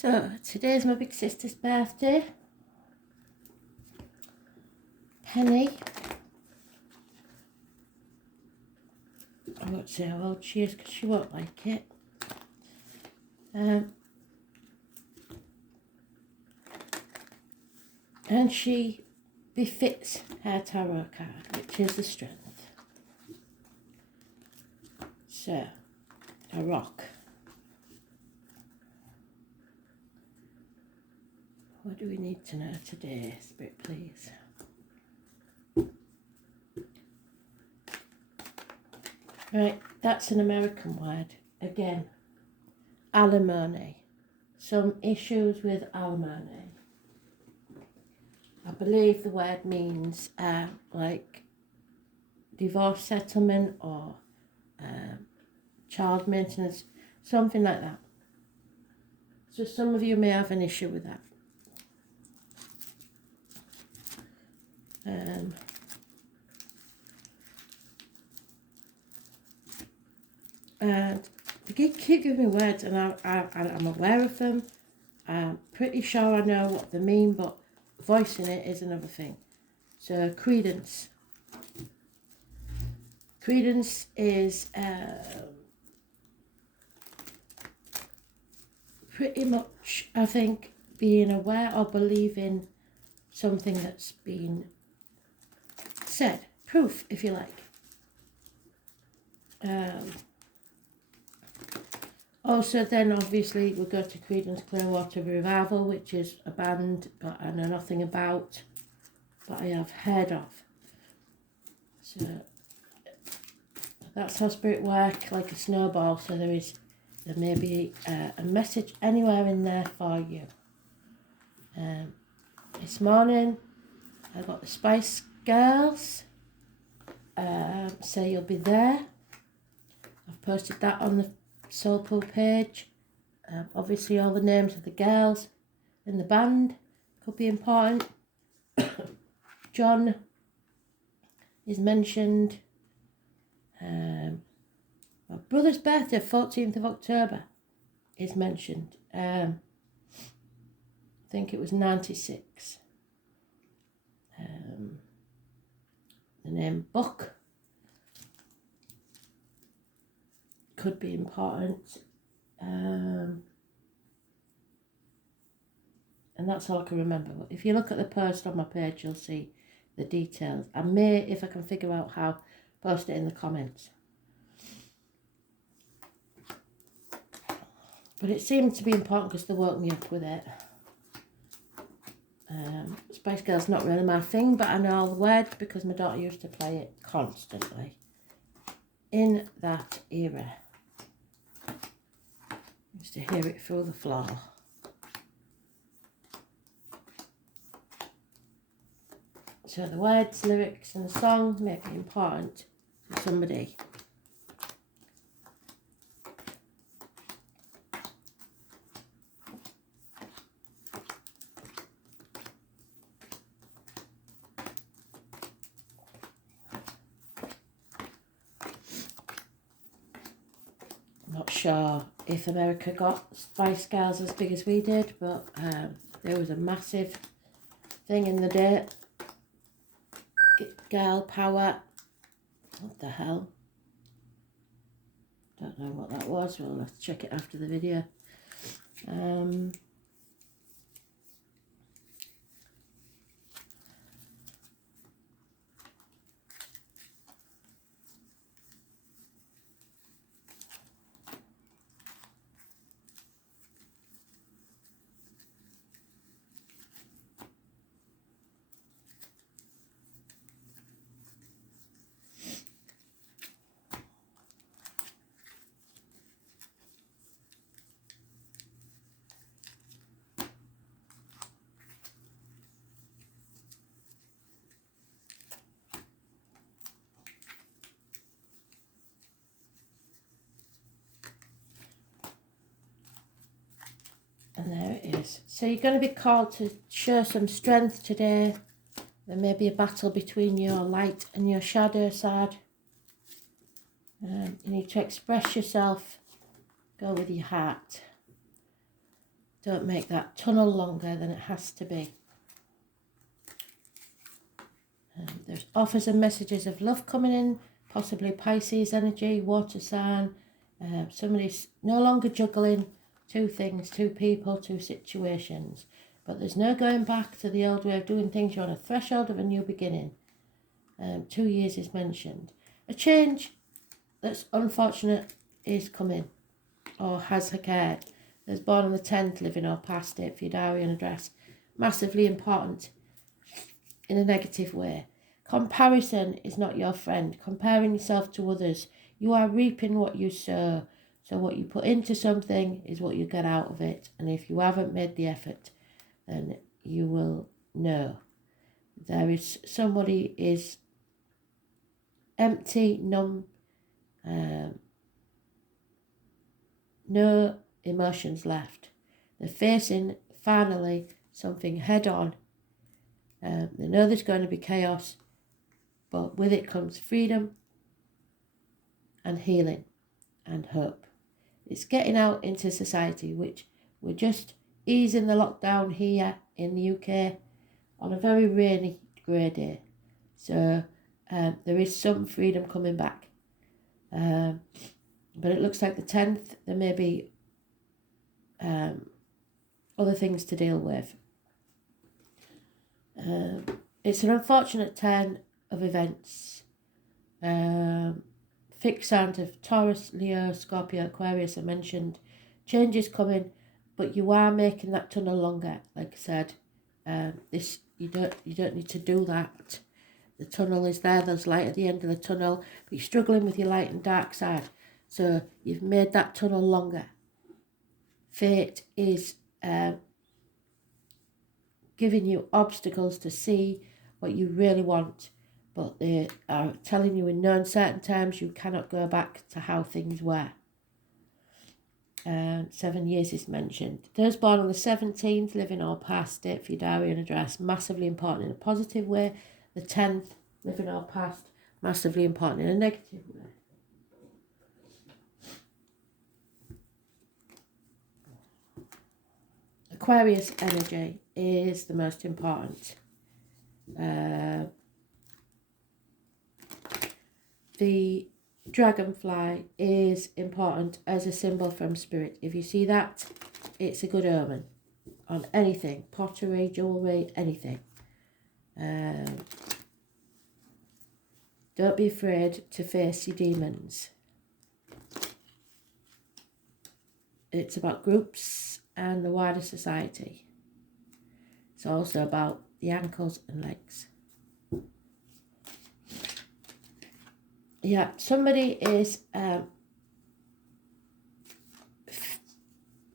So today's my big sister's birthday. Penny. I won't say how old she is because she won't like it. And she befits her tarot card, which is the Strength. So, a rock. What do we need to know today, Spirit, please? Right, that's an American word. Again, alimony. Some issues with alimony. I believe the word means like divorce settlement or child maintenance, something like that. So some of you may have an issue with that. And they keep giving me words, and I'm aware of them. I'm pretty sure I know what they mean, but voicing it is another thing. So credence. Credence is pretty much, I think, being aware or believing something that's been said. Proof, if you like. Also, then obviously we go to Creedence Clearwater Revival, which is a band but I know nothing about, but I have heard of. So that's how spirit work, like a snowball. So there may be a message anywhere in there for you. This morning I got the Spice Girls. Say you'll be there. I've posted that on the Soul Pool page. Obviously all the names of the girls in the band could be important. John is mentioned. My brother's birthday, 14th of October, is mentioned. I think it was 96. The name Buck could be important. And that's all I can remember. But if you look at the post on my page, you'll see the details. I may, if I can figure out how, post it in the comments. But it seemed to be important because they woke me up with it. Spice Girls not really my thing, but I know all the words because my daughter used to play it constantly in that era. Used to hear it through the floor. So the words, lyrics and the song may be important to somebody. Not sure if America got Spice Girls as big as we did, but there was a massive thing in the day. Girl power. What the hell? Don't know what that was. We'll have to check it after the video. And there it is. So you're going to be called to show some strength today. There may be a battle between your light and your shadow side. You need to express yourself. Go with your heart. Don't make that tunnel longer than it has to be. There's offers and messages of love coming in, possibly Pisces energy, water sign. Somebody's no longer juggling two things, two people, two situations. But there's no going back to the old way of doing things. You're on a threshold of a new beginning. 2 years is mentioned. A change that's unfortunate is coming or has occurred. There's born on the 10th, living or past date for your diary and address. Massively important in a negative way. Comparison is not your friend. Comparing yourself to others. You are reaping what you sow. So what you put into something is what you get out of it. And if you haven't made the effort, then you will know. There is somebody is empty, numb, no emotions left. They're facing finally something head on. They know there's going to be chaos, but with it comes freedom and healing and hope. It's getting out into society, which we're just easing the lockdown here in the UK on a very rainy, grey day. So there is some freedom coming back. But it looks like the 10th, there may be other things to deal with. It's an unfortunate turn of events. Fixed signs of Taurus, Leo, Scorpio, Aquarius are mentioned. Changes coming, but you are making that tunnel longer. Like I said, you don't need to do that. The tunnel is there. There's light at the end of the tunnel, but you're struggling with your light and dark side. So you've made that tunnel longer. Fate is giving you obstacles to see what you really want, but they are telling you in no uncertain terms you cannot go back to how things were. 7 years is mentioned. Those born on the 17th, living or past date for your diary and address, massively important in a positive way. The 10th, living or past, massively important in a negative way. Aquarius energy is the most important. The dragonfly is important as a symbol from spirit. If you see that, it's a good omen on anything, pottery, jewellery, anything. Don't be afraid to face your demons. It's about groups and the wider society. It's also about the ankles and legs. Yeah, somebody is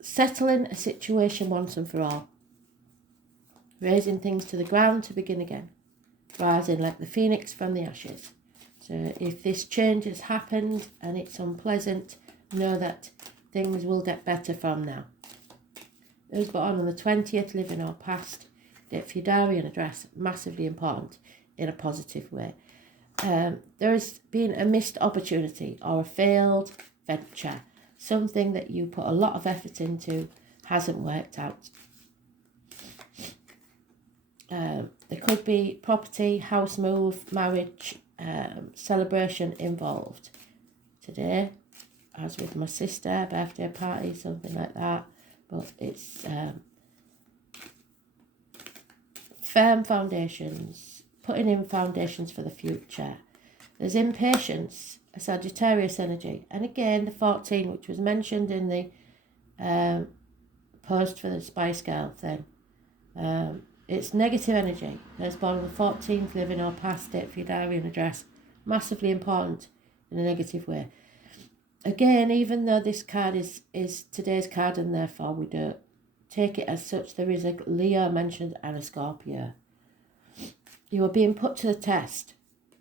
settling a situation once and for all. Raising things to the ground to begin again. Rising like the phoenix from the ashes. So if this change has happened and it's unpleasant, know that things will get better from now. Those born on the 20th, living or past, date for your diary and address, massively important in a positive way. There has been a missed opportunity or a failed venture. Something that you put a lot of effort into hasn't worked out. There could be property, house move, marriage, celebration involved. Today, as with my sister, birthday party, something like that. But it's firm foundations, putting in foundations for the future. There's impatience, a Sagittarius energy. And again, the 14, which was mentioned in the post for the Spice Girl thing. It's negative energy. There's born on the 14th, living or past date for your diary and address. Massively important in a negative way. Again, even though this card is today's card and therefore we don't take it as such, there is a Leo mentioned and a Scorpio. You are being put to the test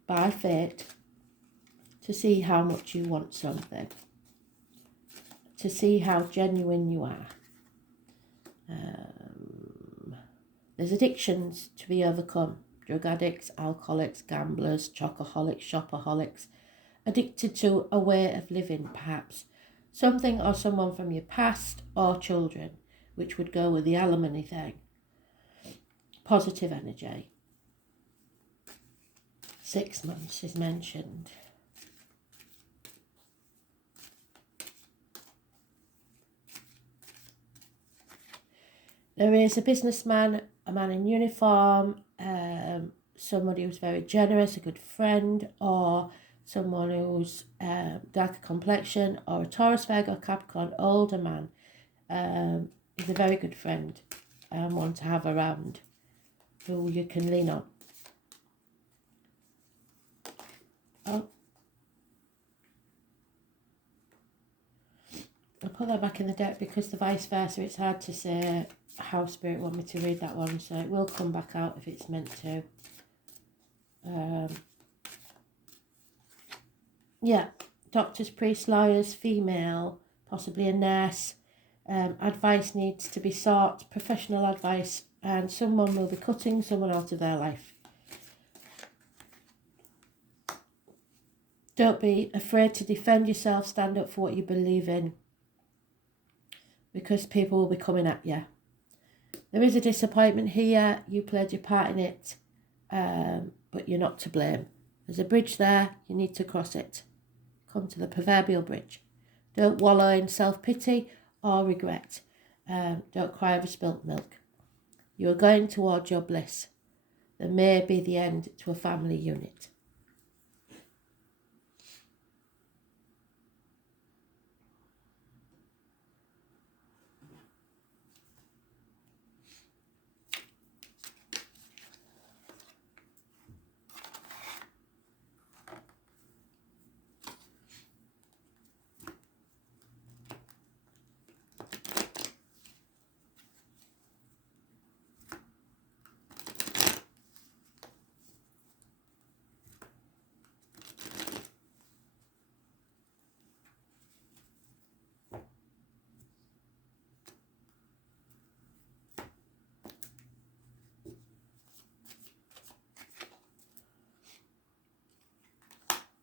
by fate to see how much you want something, to see how genuine you are. There's addictions to be overcome. Drug addicts, alcoholics, gamblers, chocoholics, shopaholics. Addicted to a way of living, perhaps. Something or someone from your past or children. which would go with the alimony thing. Positive energy. 6 months is mentioned. There is a businessman, a man in uniform, somebody who's very generous, a good friend, or someone who's darker complexion, or a Taurus, Virgo, Capricorn, older man. He's a very good friend and one to have around who you can lean on. Oh. I'll put that back in the deck because the vice versa, it's hard to say how Spirit want me to read that one, so it will come back out if it's meant to. Yeah, doctors, priests, lawyers, female, possibly a nurse. Advice needs to be sought, professional advice, and someone will be cutting someone out of their life. Don't be afraid to defend yourself, stand up for what you believe in, because people will be coming at you. There is a disappointment here, you played your part in it, but you're not to blame. There's a bridge there, you need to cross it. Come to the proverbial bridge. Don't wallow in self-pity or regret. Don't cry over spilt milk. You are going towards your bliss. There may be the end to a family unit.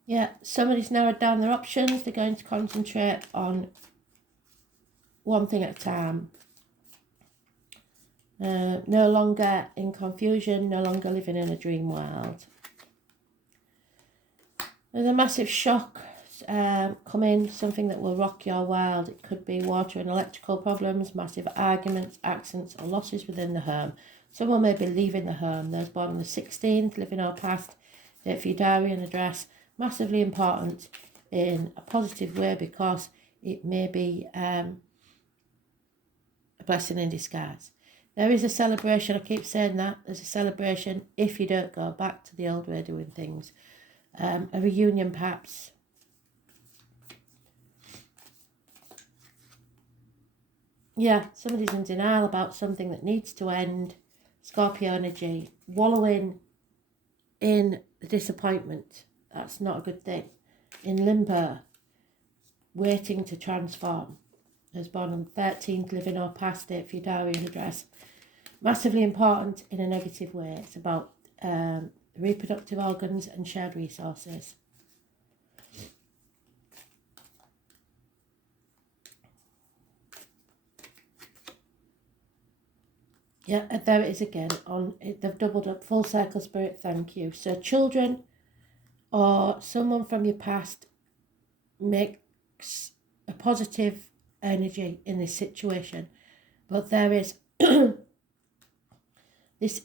Yeah, somebody's narrowed down their options. They're going to concentrate on one thing at a time. No longer in confusion, no longer living in a dream world. There's a massive shock coming, something that will rock your world. It could be water and electrical problems, massive arguments, accidents or losses within the home. Someone may be leaving the home. Those born on the 16th, living or past, date for your diary and address. Massively important in a positive way because it may be a blessing in disguise. There is a celebration, I keep saying that, there's a celebration if you don't go back to the old way of doing things. A reunion perhaps. Yeah, somebody's in denial about something that needs to end. Scorpio energy, wallowing in the disappointment. That's not a good thing. In limbo, waiting to transform. I was born on the 13th, living or past it for your diary and address. Massively important in a negative way. It's about reproductive organs and shared resources. Yeah, and there it is again. They've doubled up, full circle Spirit, thank you. So children or someone from your past makes a positive energy in this situation. But there is, this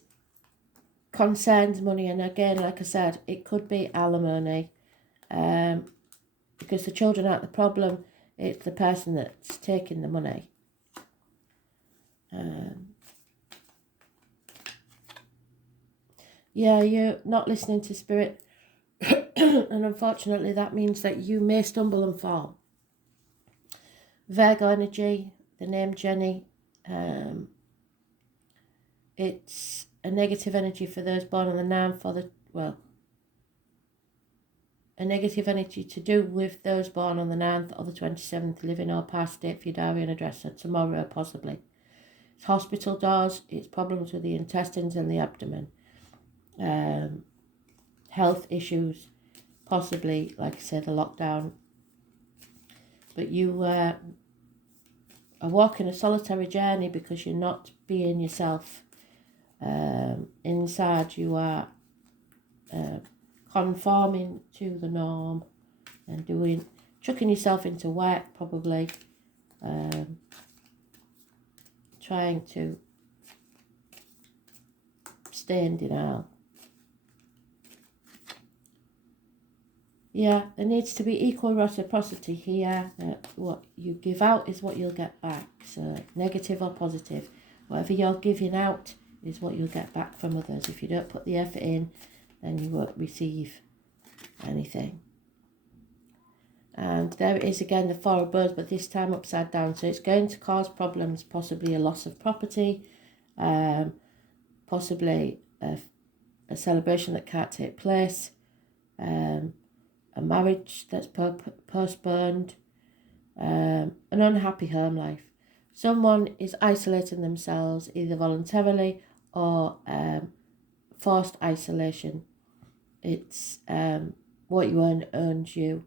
concerns money, and again, like I said, it could be alimony, because the children aren't the problem, it's the person that's taking the money. Yeah, you're not listening to Spirit, and unfortunately that means that you may stumble and fall. Virgo energy, the name Jenny, it's a negative energy for those born on the 9th a negative energy to do with those born on the 9th or the 27th, living or past, date for your diary and address, so tomorrow possibly. It's hospital doors, it's problems with the intestines and the abdomen. Health issues, possibly, like I said, the lockdown. But you are are walking a solitary journey because you're not being yourself. Inside you are conforming to the norm and chucking yourself into work probably, trying to stay in denial. Yeah, there needs to be equal reciprocity here. What you give out is what you'll get back. So negative or positive. Whatever you're giving out is what you'll get back from others. If you don't put the effort in, then you won't receive anything. And there it is again, the Four of Birds, but this time upside down. So it's going to cause problems, possibly a loss of property, possibly a celebration that can't take place, a marriage that's postponed, an unhappy home life. Someone is isolating themselves either voluntarily or forced isolation. It's what you earn earns you.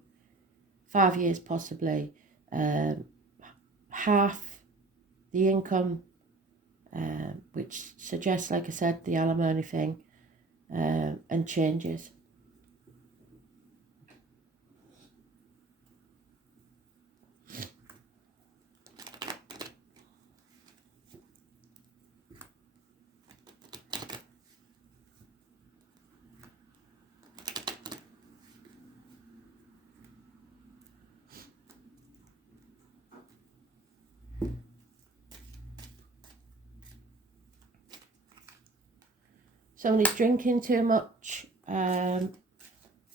5 years possibly, half the income, which suggests, like I said, the alimony thing, and changes. Somebody's drinking too much,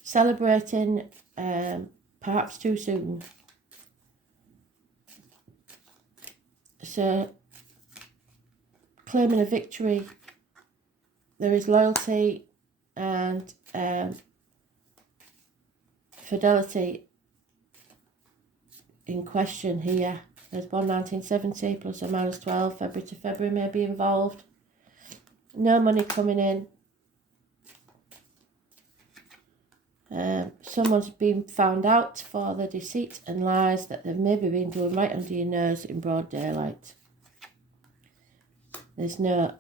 celebrating perhaps too soon. So, claiming a victory, there is loyalty and fidelity in question here. There's born 1970, plus or minus 12, February to February may be involved. No money coming in. Someone's been found out for the deceit and lies that they've maybe been doing right under your nose in broad daylight. There's no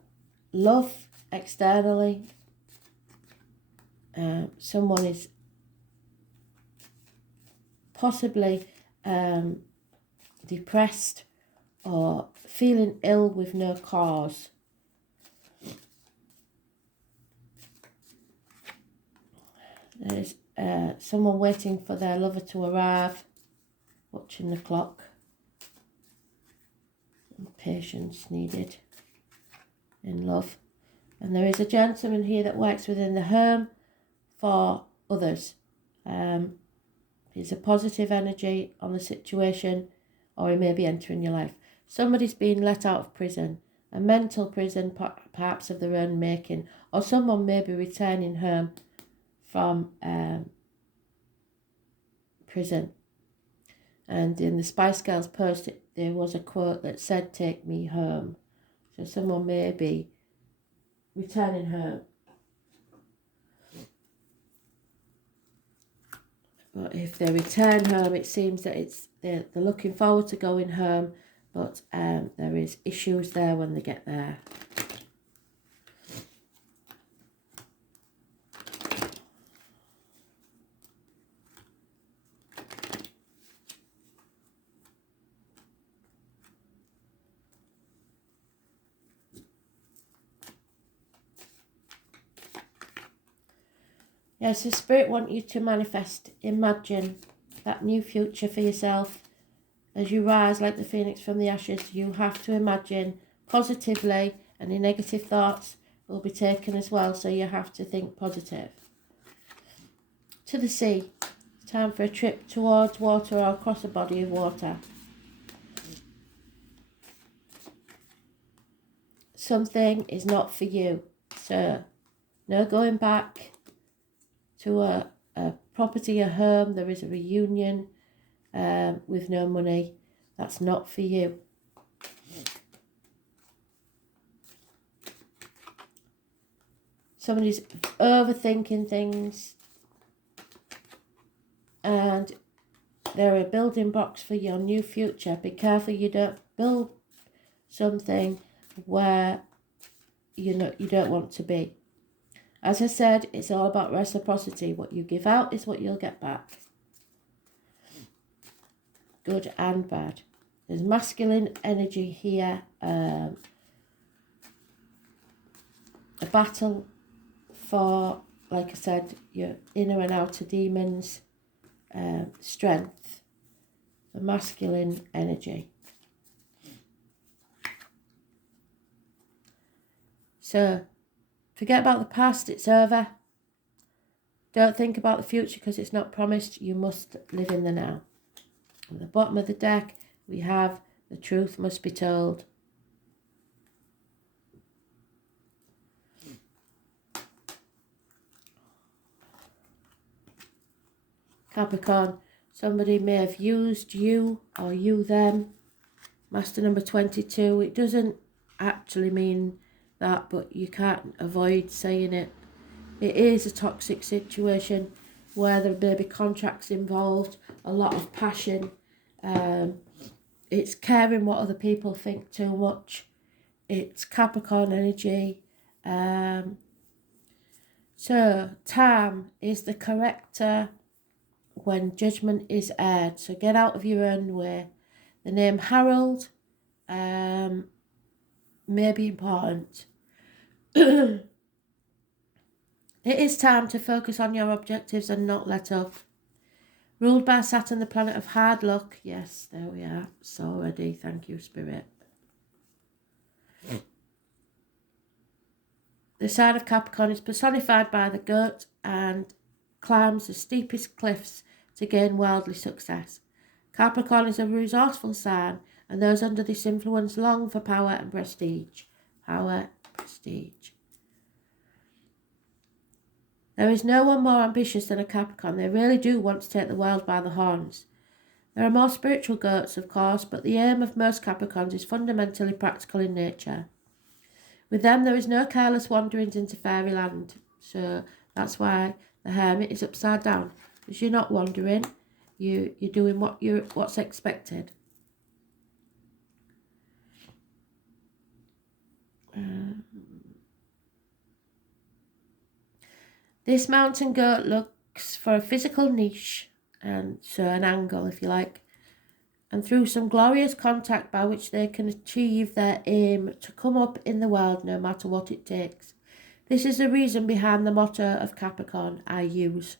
love externally. Someone is possibly depressed or feeling ill with no cause. There's someone waiting for their lover to arrive, watching the clock. And patience needed in love. And there is a gentleman here that works within the home for others. It's a positive energy on the situation, or he may be entering your life. Somebody's been let out of prison, a mental prison perhaps of their own making, or someone may be returning home from prison. And in the Spice Girls post, there was a quote that said, "Take me home." So someone may be returning home. But if they return home, it seems that they're looking forward to going home, but there is issues there when they get there. Yes, the Spirit wants you to manifest, imagine that new future for yourself. As you rise like the phoenix from the ashes, you have to imagine positively, and your negative thoughts will be taken as well, so you have to think positive. To the sea. Time for a trip towards water or across a body of water. Something is not for you, so no going back to a property, a home. There is a reunion with no money. That's not for you. Somebody's overthinking things and they're a building blocks for your new future. Be careful you don't build something where you don't want to be. As I said, it's all about reciprocity. What you give out is what you'll get back. Good and bad. There's masculine energy here. A battle for, like I said, your inner and outer demons. Strength. The masculine energy. So, forget about the past, it's over. Don't think about the future because it's not promised. You must live in the now. At the bottom of the deck, we have the truth must be told. Capricorn, somebody may have used you or you them. Master number 22, it doesn't actually mean that, but you can't avoid saying it. It is a toxic situation where there may be contracts involved, a lot of passion. It's caring what other people think too much. It's Capricorn energy. So, Tam is the corrector when judgment is aired. So get out of your own way. The name Harold may be important. It is time to focus on your objectives and not let up. Ruled by Saturn, the planet of hard luck. Yes, there we are. So ready. Thank you, Spirit. The sign of Capricorn is personified by the goat and climbs the steepest cliffs to gain worldly success. Capricorn is a resourceful sign, and those under this influence long for power and prestige. Power, prestige. There is no one more ambitious than a Capricorn. They really do want to take the world by the horns. There are more spiritual goats, of course, but the aim of most Capricorns is fundamentally practical in nature. With them, there is no careless wanderings into fairyland. So that's why the Hermit is upside down. Because you're not wandering, you're doing what's expected. This mountain goat looks for a physical niche, and so an angle, if you like, and through some glorious contact by which they can achieve their aim to come up in the world no matter what it takes. This is the reason behind the motto of Capricorn, I use.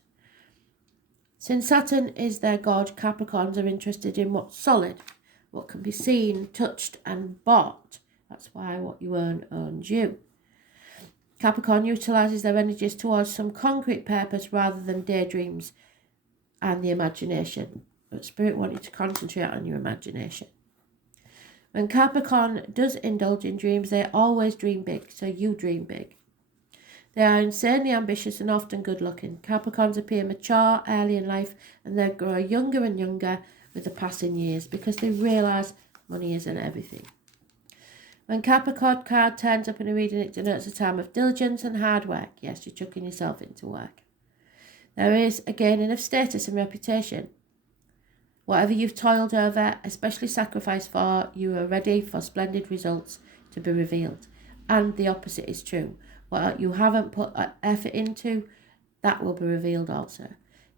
Since Saturn is their god, Capricorns are interested in what's solid, what can be seen, touched and bought. That's why what you own owns you. Capricorn utilises their energies towards some concrete purpose rather than daydreams and the imagination. But Spirit want you to concentrate on your imagination. When Capricorn does indulge in dreams, they always dream big, so you dream big. They are insanely ambitious and often good-looking. Capricorns appear mature early in life, and they grow younger and younger with the passing years because they realise money isn't everything. When Capricorn card turns up in a reading, it denotes a time of diligence and hard work. Yes, you're chucking yourself into work. There is a gaining of status and reputation. Whatever you've toiled over, especially sacrificed for, you are ready for splendid results to be revealed. And the opposite is true. What you haven't put effort into, that will be revealed also.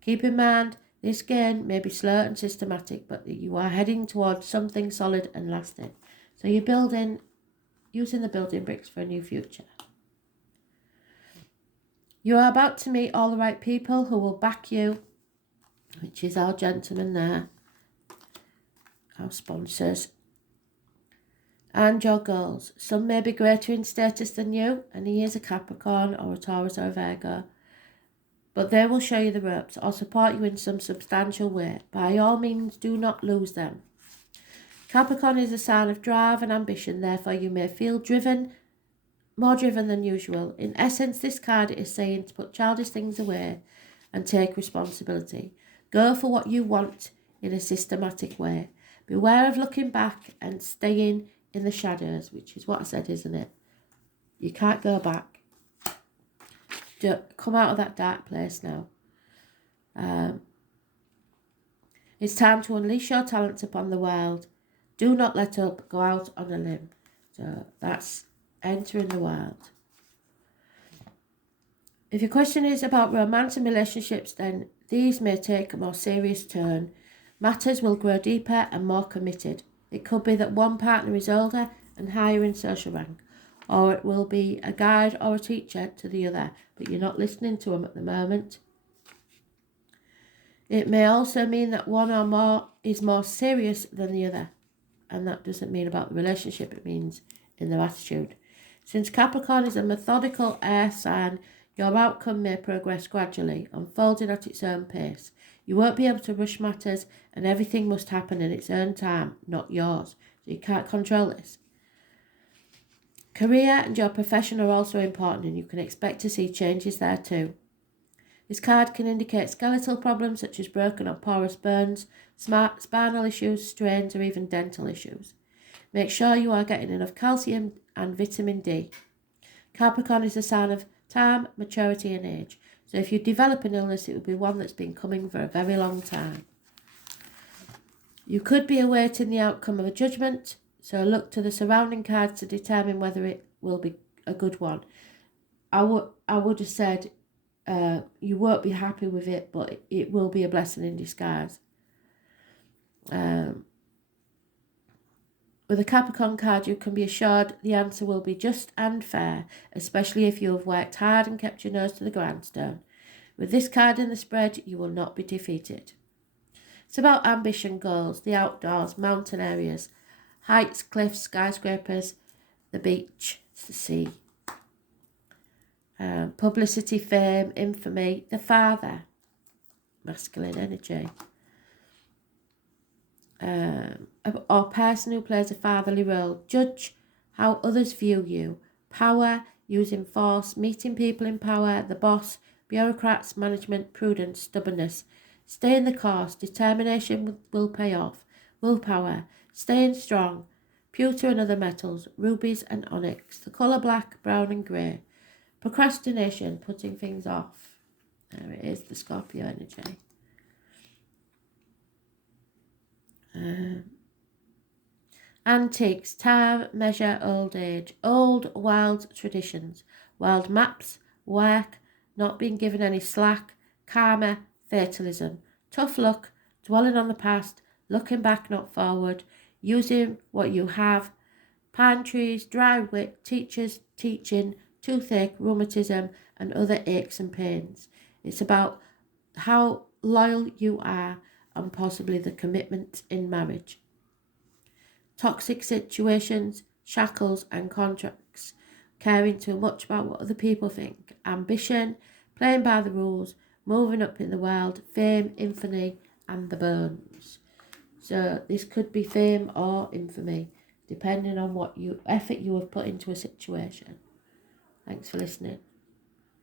Keep in mind, this gain may be slow and systematic, but you are heading towards something solid and lasting. So you're building, using the building bricks for a new future. You are about to meet all the right people who will back you, which is our gentleman there, our sponsors, and your goals. Some may be greater in status than you, and he is a Capricorn or a Taurus or a Virgo, but they will show you the ropes or support you in some substantial way. By all means, do not lose them. Capricorn is a sign of drive and ambition, therefore you may feel driven, more driven than usual. In essence, this card is saying to put childish things away and take responsibility. Go for what you want in a systematic way. Beware of looking back and staying in the shadows, which is what I said, isn't it? You can't go back. Come out of that dark place now. It's time to unleash your talents upon the world. Do not let up. Go out on a limb. So that's entering the world. If your question is about romance and relationships, then these may take a more serious turn. Matters will grow deeper and more committed. It could be that one partner is older and higher in social rank, or it will be a guide or a teacher to the other, but you're not listening to them at the moment. It may also mean that one or more is more serious than the other, and that doesn't mean about the relationship, it means in their attitude. Since Capricorn is a methodical air sign, your outcome may progress gradually, unfolding at its own pace. You won't be able to rush matters, and everything must happen in its own time, not yours. So you can't control this. Career and your profession are also important, and you can expect to see changes there too. This card can indicate skeletal problems such as broken or porous bones, spinal issues, strains, or even dental issues. Make sure you are getting enough calcium and vitamin D. Capricorn is a sign of time, maturity, and age. So if you develop an illness, it will be one that's been coming for a very long time. You could be awaiting the outcome of a judgment, so look to the surrounding cards to determine whether it will be a good one. I would have said you won't be happy with it, but it will be a blessing in disguise. With a Capricorn card, you can be assured the answer will be just and fair, especially if you have worked hard and kept your nose to the grindstone. With this card in the spread, you will not be defeated. It's about ambition, goals, the outdoors, mountain areas, heights, cliffs, skyscrapers, the beach, the sea. Publicity, fame, infamy, the father, masculine energy. Or person who plays a fatherly role. Judge how others view you. Power, using force, meeting people in power, the boss, bureaucrats, management, prudence, stubbornness. Stay in the course. Determination will pay off. Willpower, staying strong. Pewter and other metals, rubies and onyx. The colour black, brown and grey. Procrastination, putting things off. There it is, the Scorpio energy. Antiques, time, measure, old age. Old, wild traditions. Wild maps, work, not being given any slack. Karma, fatalism. Tough luck, dwelling on the past, looking back, not forward. Using what you have. Pine trees, dry wit, teachers, teaching, toothache, rheumatism, and other aches and pains. It's about how loyal you are and possibly the commitment in marriage. Toxic situations, shackles and contracts, caring too much about what other people think. Ambition, playing by the rules, moving up in the world, fame, infamy, and the bones. So this could be fame or infamy, depending on what effort you have put into a situation. Thanks for listening.